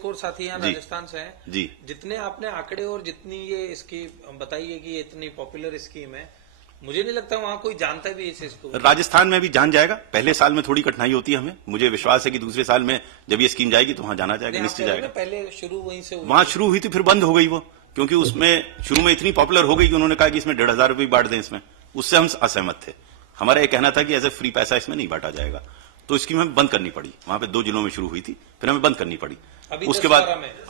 एक और साथी यहाँ राजस्थान से हैं जी। जितने आपने आंकड़े और जितनी ये इसकी बताई है कि ये इतनी पॉपुलर स्कीम है, मुझे नहीं लगता वहाँ कोई जानता भी इस इसको। राजस्थान में भी जान जाएगा। पहले साल में थोड़ी कठिनाई होती है हमें, मुझे विश्वास है कि दूसरे साल में जब ये स्कीम जाएगी तो वहाँ जाना जाएगा, निश्चित जाएगा। पहले शुरू वहीं से वहाँ शुरू हुई थी, फिर बंद हो गई वो, क्योंकि उसमें शुरू में इतनी पॉपुलर हो गई कि उन्होंने कहा कि इसमें 1,500 रुपये बांट दें इसमें। उससे हम असहमत थे। हमारा ये कहना था कि एज ए फ्री पैसा इसमें नहीं बांटा जाएगा, तो स्कीम हमें बंद करनी पड़ी। वहां पे 2 जिलों में शुरू हुई थी, फिर हमें बंद करनी पड़ी। उसके बाद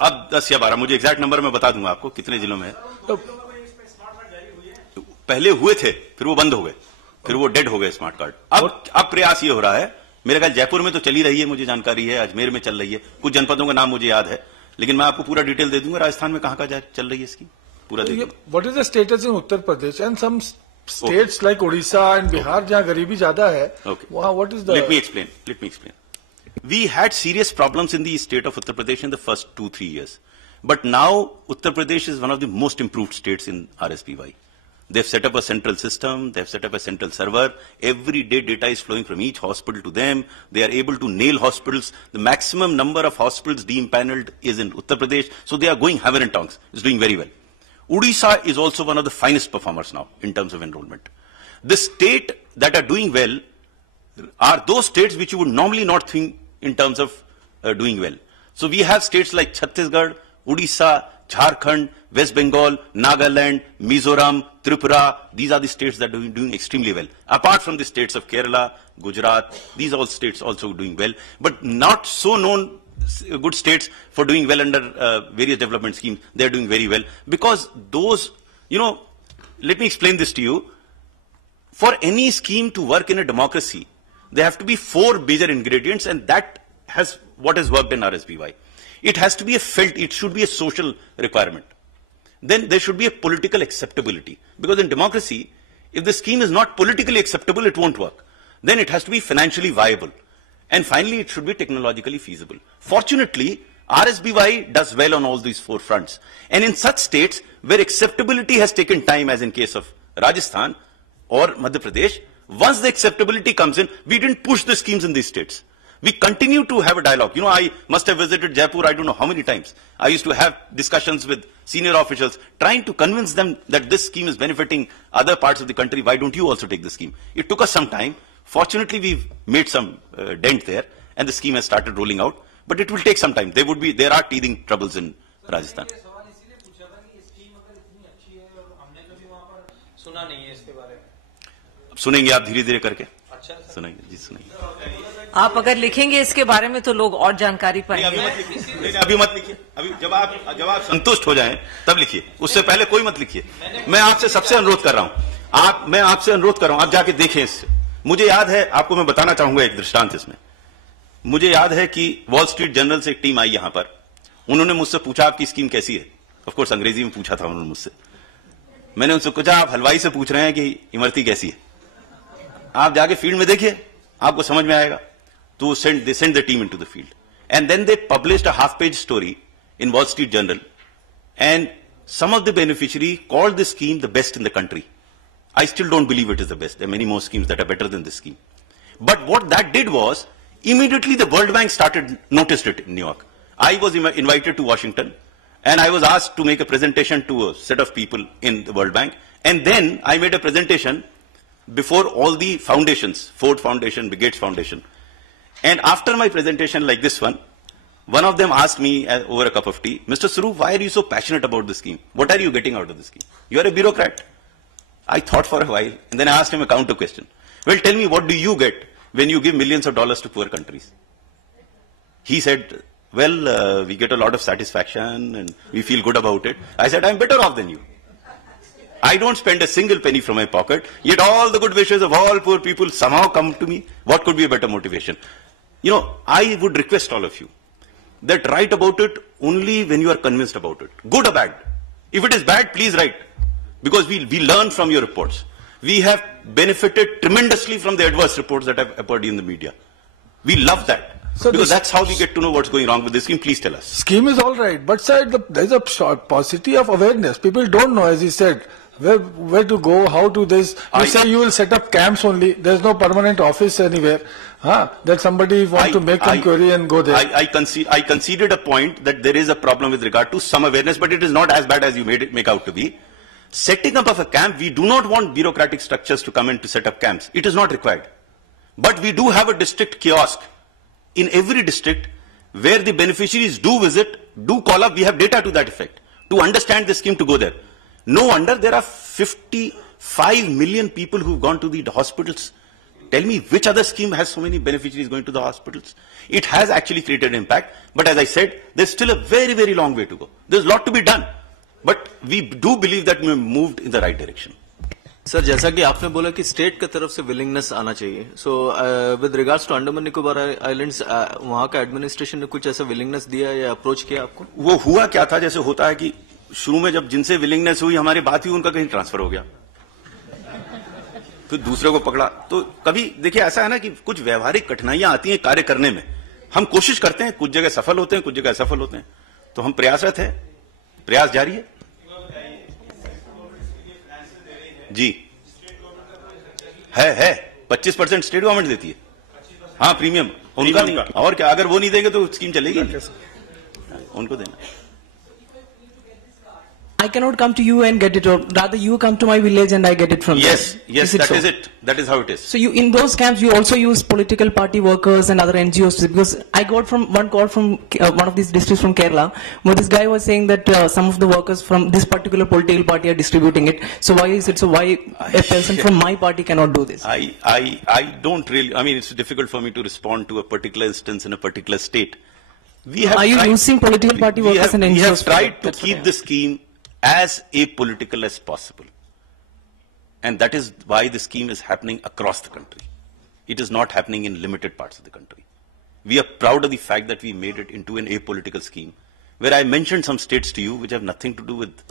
अब 10 या 12, मुझे एग्जैक्ट नंबर मैं बता दूंगा आपको कितने जिलों में है। तो पहले हुए थे, फिर वो बंद हो गए, फिर वो डेड हो गए स्मार्ट कार्ड। अब प्रयास ये हो रहा है, मेरे ख्याल जयपुर में तो चली रही है, मुझे जानकारी है, अजमेर में चल रही है, कुछ जनपदों का नाम मुझे याद है, लेकिन मैं आपको पूरा डिटेल दे दूंगा राजस्थान में कहां चल रही है इसकी पूरा दे दूंगा। What is the status in Uttar Pradesh and some states like Odisha and Bihar जहां गरीबी ज्यादा है, वहां what is the. Let me explain. We had serious problems in the state of Uttar Pradesh in the first 2-3 years. But now Uttar Pradesh is one of the most improved states in RSPY. They've set up a central system, they've set up a central server. Every day data is flowing from each hospital to them. They are able to nail hospitals. The maximum number of hospitals de-impaneled is in Uttar Pradesh. So they are going hammer and tongs. It's doing very well. Odisha is also one of the finest performers now in terms of enrollment. The state that are doing well are those states which you would normally not think in terms of doing well. So we have states like Chhattisgarh, Odisha, Jharkhand, West Bengal, Nagaland, Mizoram, Tripura. These are the states that are doing extremely well. Apart from the states of Kerala, Gujarat, these all states also doing well, but not so known good states for doing well under various development schemes. They are doing very well because those, let me explain this to you. For any scheme to work in a democracy, there have to be 4 major ingredients, and that has what has worked in RSPY. It has to be it should be a social requirement. Then there should be a political acceptability. Because in democracy, if the scheme is not politically acceptable, it won't work. Then it has to be financially viable. And finally, it should be technologically feasible. Fortunately, RSPY does well on all these 4 fronts. And in such states where acceptability has taken time, as in case of Rajasthan or Madhya Pradesh, once the acceptability comes in, we didn't push the schemes in these states. We continue to have a dialogue. I must have visited Jaipur, I don't know how many times. I used to have discussions with senior officials, trying to convince them that this scheme is benefiting other parts of the country. Why don't you also take the scheme? It took us some time. Fortunately, we've made some dent there, and the scheme has started rolling out. But it will take some time. There are teething troubles in Rajasthan. सुनेंगे आप धीरे धीरे करके। अच्छा सुनेंगे जी, सुनेंगे। आप अगर लिखेंगे इसके बारे में तो लोग और जानकारी पाएंगे। अभी मत लिखिए। अभी जब आप संतुष्ट हो जाएं तब लिखिए, उससे पहले कोई मत लिखिए। मैं आपसे सबसे अनुरोध कर रहा हूं, मैं आपसे अनुरोध कर रहा हूं, आप जाके देखें इससे। मुझे याद है, आपको मैं बताना चाहूंगा एक दृष्टांत इसमें। मुझे याद है कि वॉल स्ट्रीट जर्नल से एक टीम आई यहां पर, उन्होंने मुझसे पूछा आपकी स्कीम कैसी है। ऑफकोर्स अंग्रेजी में पूछा था उन्होंने मुझसे। मैंने उनसे पूछा आप हलवाई से पूछ रहे हैं कि इमरती कैसी है, आप जाके फील्ड में देखिए, आपको समझ में आएगा। तो they sent the team into the field, and then they published a half-page story in Wall Street Journal, and some of the beneficiaries called this scheme the best in the country. I still don't believe it is the best. There are many more schemes that are better than this scheme. But what that did was, immediately the World Bank noticed it in New York. I was invited to Washington, and I was asked to make a presentation to a set of people in the World Bank, and then I made a presentation before all the foundations, Ford Foundation, Bill Gates Foundation. And after my presentation like this one of them asked me over a cup of tea, Mr. Swaroop, why are you so passionate about this scheme? What are you getting out of the scheme? You are a bureaucrat. I thought for a while, and then I asked him a counter question. Well, tell me, what do you get when you give millions of dollars to poor countries? He said, well, we get a lot of satisfaction and we feel good about it. I said, I'm better off than you. I don't spend a single penny from my pocket, yet all the good wishes of all poor people somehow come to me. What could be a better motivation? I would request all of you that write about it only when you are convinced about it, good or bad. If it is bad, please write, because we learn from your reports. We have benefited tremendously from the adverse reports that have appeared in the media. We love that. So because that's how we get to know what's going wrong with this scheme. Please tell us. Scheme is all right, but sir, there's a paucity of awareness. People don't know, as he said. Where to go? How to this? You say you will set up camps only. There's no permanent office anywhere. That somebody want to make inquiry and go there. I conceded a point that there is a problem with regard to some awareness, but it is not as bad as you make out to be. Setting up of a camp, we do not want bureaucratic structures to come in to set up camps. It is not required. But we do have a district kiosk in every district where the beneficiaries do visit, do call up. We have data to that effect to understand the scheme to go there. No wonder there are 55 million people who've gone to the hospitals. Tell me which other scheme has so many beneficiaries going to the hospitals? It has actually created impact. But as I said, there's still a very, very long way to go. There's a lot to be done. But we do believe that we have moved in the right direction. Sir, जैसा कि आपने बोला कि state की तरफ से willingness आना चाहिए, so with regards to Andaman Nicobar islands, वहां का एडमिनिस्ट्रेशन ने कुछ ऐसा विलिंगनेस दिया या अप्रोच किया आपको? वो हुआ क्या था, जैसे होता है कि शुरू में जब जिनसे विलिंगनेस हुई, हमारी बात हुई, उनका कहीं ट्रांसफर हो गया, फिर दूसरे को पकड़ा. तो कभी देखिए ऐसा है ना कि कुछ व्यवहारिक कठिनाइयां आती हैं कार्य करने में. हम कोशिश करते हैं, कुछ जगह सफल होते हैं, कुछ जगह असफल होते हैं. तो हम प्रयासरत हैं, प्रयास जारी है. जी है 25% स्टेट गवर्नमेंट देती है. हाँ, प्रीमियम उनका नहीं. और क्या, अगर वो नहीं देंगे तो स्कीम चलेगी, उनको देना. I cannot come to you and get it, or rather you come to my village and I get it from you. Yes, that is it. That is how it is. So you, in those camps, you also use political party workers and other NGOs, because I got one call from one of these districts from Kerala, where this guy was saying that some of the workers from this particular political party are distributing it. So why is it so? Why a person from my party cannot do this? I don't really. I mean, it's difficult for me to respond to a particular instance in a particular state. Are you using political party workers and NGOs? We have tried to keep the scheme as apolitical as possible. And that is why the scheme is happening across the country. It is not happening in limited parts of the country. We are proud of the fact that we made it into an apolitical scheme, where I mentioned some states to you which have nothing to do with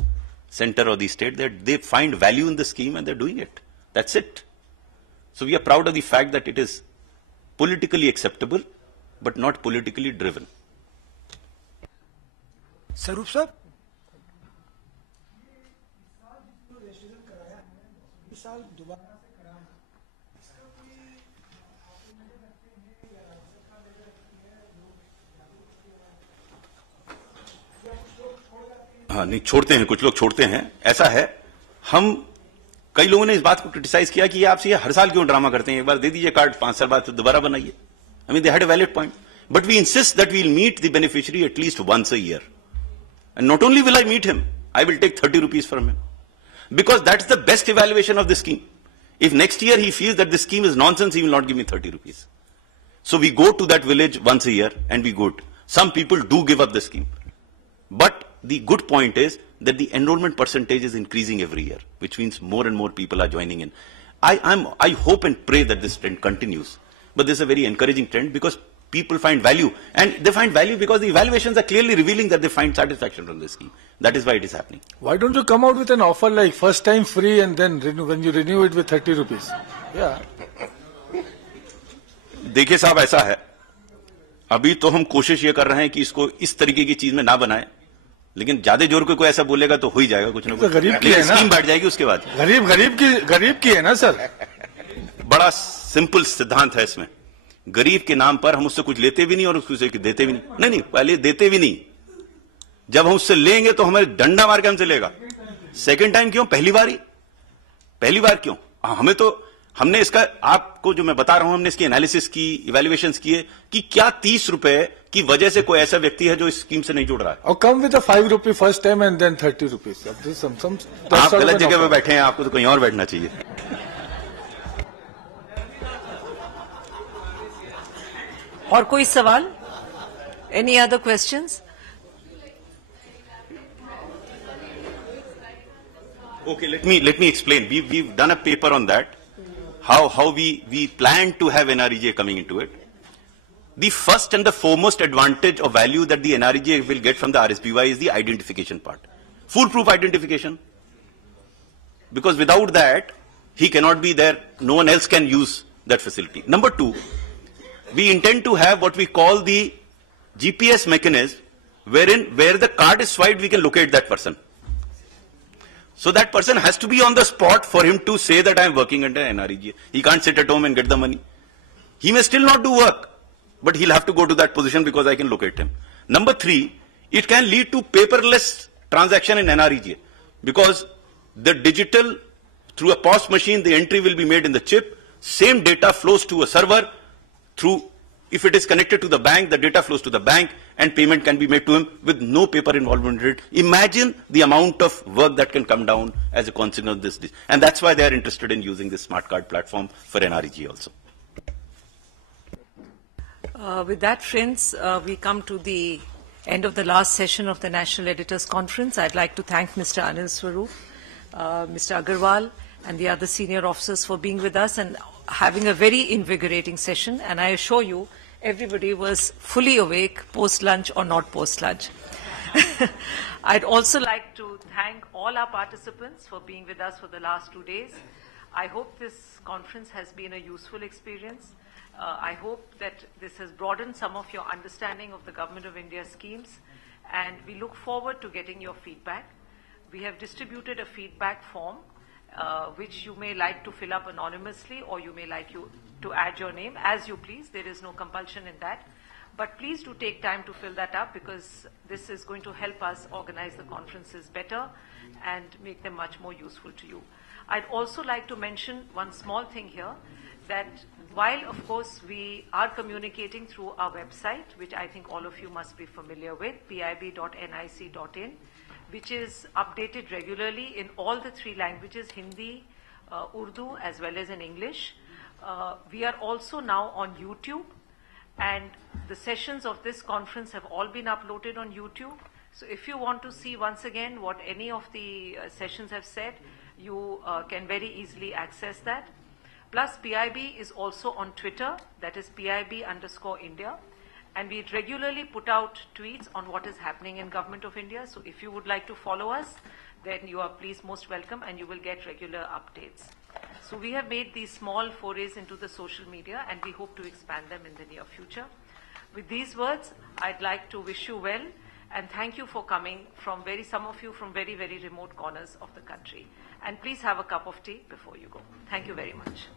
center or the state, that they find value in the scheme and they're doing it. That's it. So we are proud of the fact that it is politically acceptable, but not politically driven. Sarup sir? हाँ, नहीं छोड़ते हैं, कुछ लोग छोड़ते हैं. ऐसा है, हम कई लोगों ने इस बात को क्रिटिसाइज किया कि आपसे ये हर साल क्यों ड्रामा करते हैं, एक बार दे दीजिए कार्ड, 5 साल बाद दोबारा बनाइए. I mean, they had a valid point. But we insist that we'll meet the beneficiary at least once a year. And not only will I meet him, I will take 30 rupees from him. Because that's the best evaluation of the scheme. If next year he feels that the scheme is nonsense, he will not give me 30 rupees. So we go to that village once a year and we go. Some people do give up the scheme. But the good point is that the enrollment percentage is increasing every year, which means more and more people are joining in. I hope and pray that this trend continues. But this is a very encouraging trend because people find value. And they find value because the evaluations are clearly revealing that they find satisfaction from the scheme. That is why it is happening. Why don't you come out with an offer like first time free and then when you renew it with 30 rupees? Yeah. देखिए साहब, ऐसा है, अभी तो हम कोशिश ये कर रहे हैं कि इसको इस तरीके की चीज में ना बनाए, लेकिन ज्यादा जोर को कोई ऐसा बोलेगा तो हो ही जाएगा कुछ ना कुछ. गरीब की है ना, स्कीम बैठ जाएगी उसके बाद. गरीब की है ना सर. बड़ा सिंपल सिद्धांत है इसमें. गरीब के नाम पर हम उससे कुछ लेते भी नहीं और उससे देते भी नहीं. नहीं, पहले देते भी नहीं. जब हम उससे लेंगे तो हमें डंडा मार के हमसे लेगा. सेकंड टाइम क्यों? पहली बार क्यों? हमने इसका, आपको जो मैं बता रहा हूं, हमने इसकी एनालिसिस की, इवैल्यूएशंस किए कि क्या 30 रुपए की वजह से कोई ऐसा व्यक्ति है जो इस स्कीम से नहीं जुड़ रहा है. और come with 5 rupee first time and then 30 rupees. आप गलत जगह पे बैठे हैं, आपको तो कहीं और बैठना चाहिए. और कोई सवाल? Any other questions? Okay, let me explain. We've done a paper on that. How we plan to have NREGA coming into it. The first and the foremost advantage or value that the NREGA will get from the RSPY is the identification part. Foolproof identification. Because without that, he cannot be there. No one else can use that facility. Number two, we intend to have what we call the GPS mechanism, where the card is swiped, we can locate that person. So that person has to be on the spot for him to say that I am working under NREGA. He can't sit at home and get the money. He may still not do work, but he'll have to go to that position because I can locate him. Number 3, it can lead to paperless transaction in NREGA because the digital, through a POS machine, the entry will be made in the chip. Same data flows to a server through, if it is connected to the bank, the data flows to the bank and payment can be made to him with no paper involvement in it. Imagine the amount of work that can come down as a consequence of this. And that's why they are interested in using this smart card platform for NREGA also. With that, friends, we come to the end of the last session of the National Editors Conference. I'd like to thank Mr. Anil Swarup, Mr. Agarwal, and the other senior officers for being with us and having a very invigorating session. And I assure you, everybody was fully awake, post-lunch or not post-lunch. I'd also like to thank all our participants for being with us for the last 2 days. I hope this conference has been a useful experience. I hope that this has broadened some of your understanding of the Government of India schemes, and we look forward to getting your feedback. We have distributed a feedback form, which you may like to fill up anonymously, or you may like to add your name, as you please. There is no compulsion in that. But please do take time to fill that up, because this is going to help us organize the conferences better and make them much more useful to you. I'd also like to mention one small thing here, that while, of course, we are communicating through our website, which I think all of you must be familiar with, pib.nic.in, which is updated regularly in all the 3 languages, Hindi, Urdu, as well as in English. We are also now on YouTube, and the sessions of this conference have all been uploaded on YouTube. So if you want to see once again what any of the sessions have said, you can very easily access that. Plus, PIB is also on Twitter, that is PIB_India, and we regularly put out tweets on what is happening in Government of India. So if you would like to follow us, then you are please most welcome, and you will get regular updates. So we have made these small forays into the social media, and we hope to expand them in the near future. With these words, I'd like to wish you well, and thank you for coming from some of you from very, very remote corners of the country. And please have a cup of tea before you go. Thank you very much.